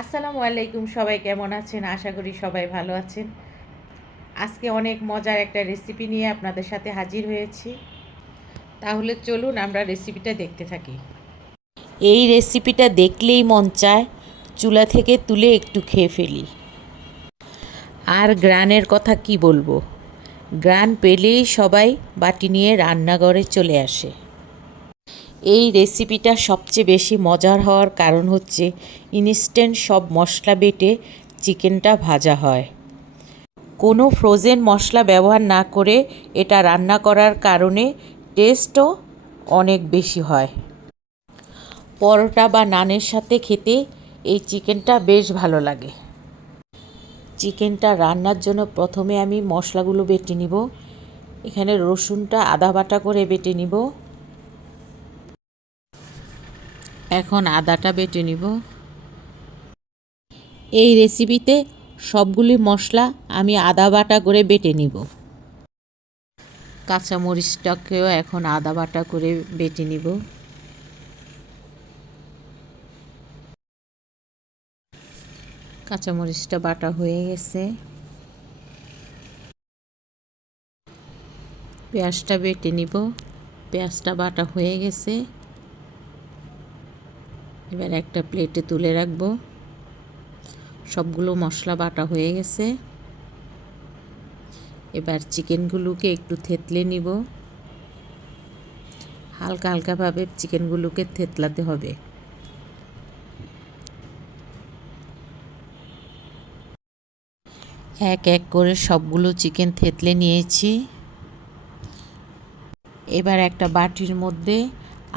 আসসালামু আলাইকুম, সবাই কেমন আছেন? আশা করি সবাই ভালো আছেন। আজকে অনেক মজার একটা রেসিপি নিয়ে আপনাদের সাথে হাজির হয়েছি। তাহলে চলুন আমরা রেসিপিটা দেখতে থাকি। এই রেসিপিটা দেখলেই মন চায় চুলা থেকে তুলে একটু খেয়ে ফেলি। আর গ্রানের কথা কি বলবো, গ্রান পেলেই সবাই বাটি নিয়ে রান্নাঘরে চলে আসে। এই রেসিপিটা সবচেয়ে বেশি মজার হওয়ার কারণ হচ্ছে ইনস্ট্যান্ট সব মশলা বেটে চিকেনটা ভাজা হয়। কোনো ফ্রোজেন মশলা ব্যবহার না করে এটা রান্না করার কারণে টেস্টও অনেক বেশি হয়। পরোটা বা নানের সাথে খেতে এই চিকেনটা বেশ ভালো লাগে। চিকেনটা রান্নার জন্য প্রথমে আমি মশলাগুলো বেটে নিব। এখানে রসুনটা আদা বাটা করে বেটে নিব। এখন আদাটা বেটে নিব। এই রেসিপিতে সবগুলি মশলা আমি আদা বাটা করে বেটে নিব। কাঁচামরিচটাকেও এখন আদা বাটা করে বেটে নিব। কাঁচামরিচটা বাটা হয়ে গেছে। পেঁয়াজটা বেটে নিব। পেঁয়াজটা বাটা হয়ে গেছে। এবার একটা প্লেটে তুলে রাখব। সবগুলো মশলা বাটা হয়ে গেছে। এবার চিকেনগুলোকে একটু থেতলে নিব। হালকা হালকাভাবে চিকেনগুলোকে থেতলাতে হবে। এক এক করে সবগুলো চিকেন থেতলে নিয়েছি। এবার একটা বাটির মধ্যে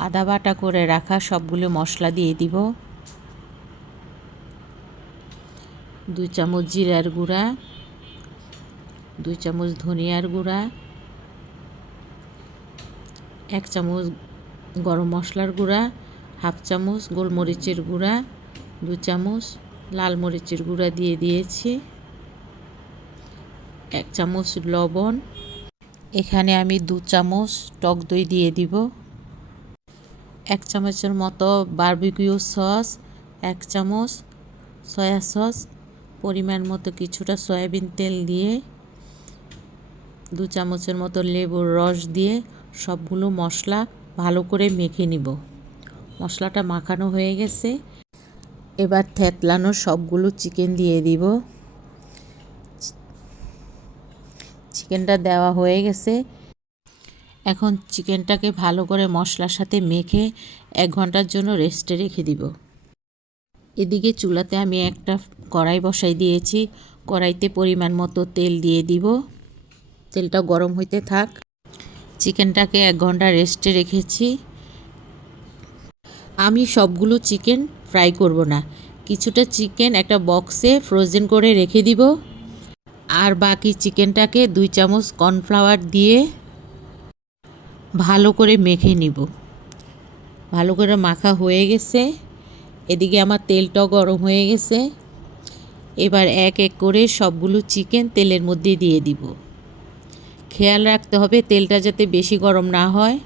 আদা বাটা করে রাখা সবগুলো মশলা দিয়ে দিব। 2 চামচ জিরার গুঁড়া, 2 চামচ ধনিয়ার গুঁড়া, 1 চামচ গরম মশলার গুঁড়া, 1/2 চামচ গোলমরিচের গুঁড়া, 2 চামচ লাল মরিচের গুঁড়া দিয়ে দিয়েছি, 1 চামচ লবণ। এখানে আমি 2 চামচ টক দই দিয়ে দিব। 1 চামচের মতো বারবিকিউ সস, 1 চামচ সয়া সস, পরিমাণ মতো কিছুটা সয়াবিন তেল দিয়ে 2 চামচের মতো লেবুর রস দিয়ে সবগুলো মশলা ভালো করে মেখে নিব। মশলাটা মাখানো হয়ে গেছে। এবার থেতলানো সবগুলো চিকেন দিয়ে দিব। চিকেনটা দেওয়া হয়ে গেছে। এখন চিকেনটাকে ভালো করে মশলার সাথে মেখে 1 ঘন্টার জন্য রেস্টে রেখে দিব। এদিকে চুলাতে আমি একটা কড়াই বসাই দিয়েছি। কড়াইতে পরিমাণ মতো তেল দিয়ে দিব। তেলটা গরম হইতে থাক। চিকেনটাকে 1 ঘন্টা রেস্টে রেখেছি। আমি সবগুলো চিকেন ফ্রাই করব না, কিছুটা চিকেন একটা বক্সে ফ্রোজেন করে রেখে দিব। আর বাকি চিকেনটাকে 2 চামচ কর্নফ্লাওয়ার দিয়ে ভালো করে মেখে নিব। ভালো করে মাখা হয়ে গেছে। এদিকে আমার তেলটাও গরম হয়ে গেছে। এবার এক এক করে সবগুলো চিকেন তেলের মধ্যে দিয়ে দিব। খেয়াল রাখতে হবে তেলটা যাতে বেশি গরম না হয়।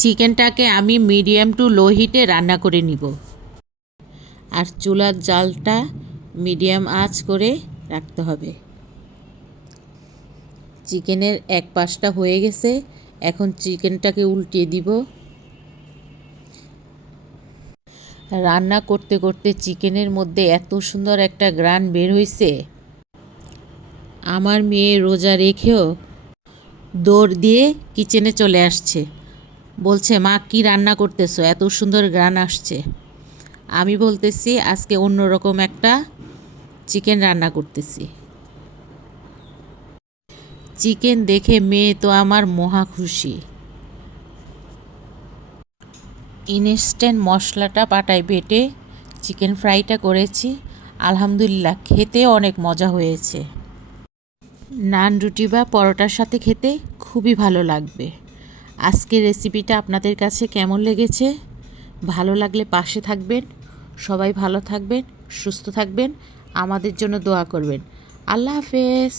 চিকেনটাকে আমি মিডিয়াম টু লো হিটে রান্না করে নিব। আর চুলার জালটা মিডিয়াম আঁচ করে রাখতে হবে। চিকেনের এক পাশটা হয়ে গেছে। এখন চিকেনটাকে উল্টিয়ে দিব। রান্না করতে করতে চিকেনের মধ্যে এত সুন্দর একটা ঘ্রাণ বের হয়েছে। আমার মেয়ে রোজা রেখেও দৌড় দিয়ে কিচেনে চলে আসছে। বলছে, মা কি রান্না করতেছো, এত সুন্দর ঘ্রাণ আসছে। আমি বলতেছি আজকে অন্যরকম একটা চিকেন রান্না করতেছি। চিকেন দেখে মেয়ে তো আমার মহা খুশি। ইনস্ট্যান্ট মশলাটা পাটায় বেটে চিকেন ফ্রাইটা করেছি। আলহামদুলিল্লাহ, খেতে অনেক মজা হয়েছে। নান, রুটি বা পরোটার সাথে খেতে খুবই ভালো লাগবে। আজকের রেসিপিটা আপনাদের কাছে কেমন লেগেছে? ভালো লাগলে পাশে থাকবেন। সবাই ভালো থাকবেন, সুস্থ থাকবেন, আমাদের জন্য দোয়া করবেন। আল্লাহ হাফেজ।